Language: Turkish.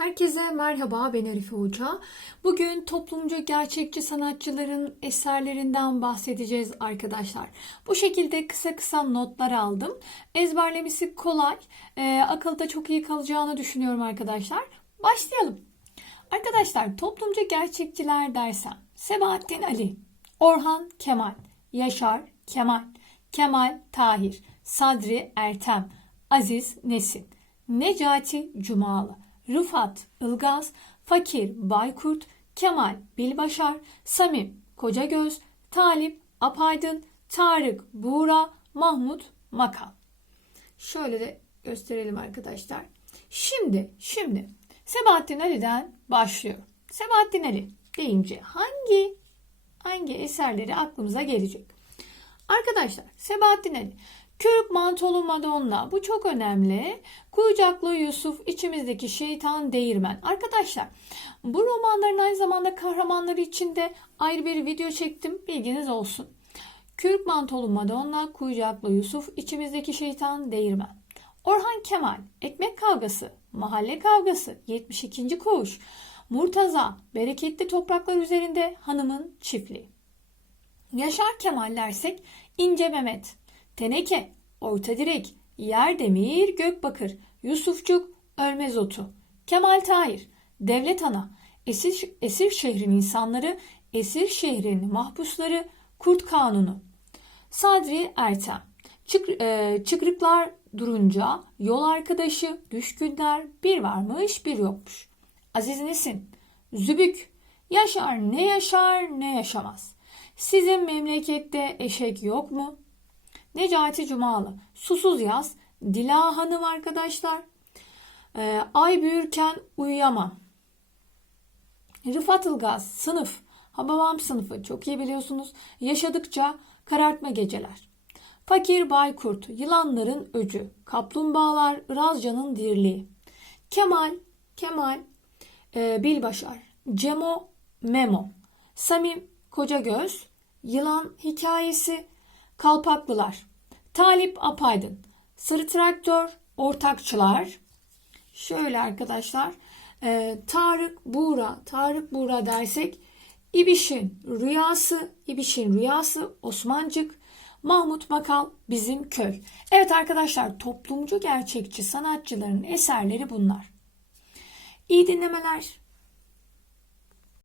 Herkese merhaba ben Arife Hoca. Bugün toplumcu gerçekçi sanatçıların eserlerinden bahsedeceğiz arkadaşlar. Bu şekilde kısa kısa notlar aldım. Ezberlemesi kolay. Ee, akılda çok iyi kalacağını düşünüyorum arkadaşlar. Başlayalım. Arkadaşlar toplumcu gerçekçiler dersem Sebahattin Ali, Orhan Kemal, Yaşar Kemal, Kemal Tahir, Sadri Ertem, Aziz Nesin, Necati Cumalı, Rıfat Ilgaz, Fakir Baykurt, Kemal Bilbaşar, Samim Kocagöz, Talip Apaydın, Tarık Buğra, Mahmut Makal. Şöyle de gösterelim arkadaşlar. Şimdi, şimdi Sebahattin Ali'den başlıyor. Sebahattin Ali deyince hangi hangi eserleri aklımıza gelecek? Arkadaşlar Sebahattin Ali Kürk mantolu Madonna bu çok önemli. Kucaklı Yusuf içimizdeki şeytan değirmen. Arkadaşlar bu romanların aynı zamanda kahramanları için de ayrı bir video çektim. Bilginiz olsun. Kürk mantolu Madonna, kucaklı Yusuf içimizdeki şeytan değirmen. Orhan Kemal, ekmek kavgası, mahalle kavgası, 72. koğuş, Murtaza, bereketli topraklar üzerinde hanımın çiftliği. Yaşar Kemal dersek İnce Mehmet, Teneke, Orta Direk, Yer Demir, Gökbakır, Yusufçuk, Ölmez Otu, Kemal Tahir, Devlet Ana, Esir, Esir şehrin insanları, Esir şehrin mahpusları, Kurt Kanunu, Sadri Ertem, Çık, e, Çıkrıklar durunca, Yol Arkadaşı, Düşkünler, Bir varmış bir yokmuş. Aziz Nesin, Zübük, Yaşar ne yaşar ne yaşamaz. Sizin memlekette eşek yok mu? Necati Cumalı, Susuz Yaz, Dila Hanım arkadaşlar. Ee, ay büyürken uyuyamam. Rıfat Ilgaz, sınıf. Hababam sınıfı çok iyi biliyorsunuz. Yaşadıkça karartma geceler. Fakir Baykurt, yılanların öcü. Kaplumbağalar, Irazcan'ın dirliği. Kemal, Kemal, e, Bilbaşar. Cemo, Memo. Samim, Kocagöz. Yılan hikayesi. Kalpaklılar. Talip Apaydın. Sarı Traktör, Ortakçılar. Şöyle arkadaşlar. e, Tarık Buğra, Tarık Buğra dersek İbiş'in Rüyası, İbiş'in Rüyası, Osmancık, Mahmut Makal, Bizim Köy. Evet arkadaşlar toplumcu gerçekçi sanatçıların eserleri bunlar. İyi dinlemeler.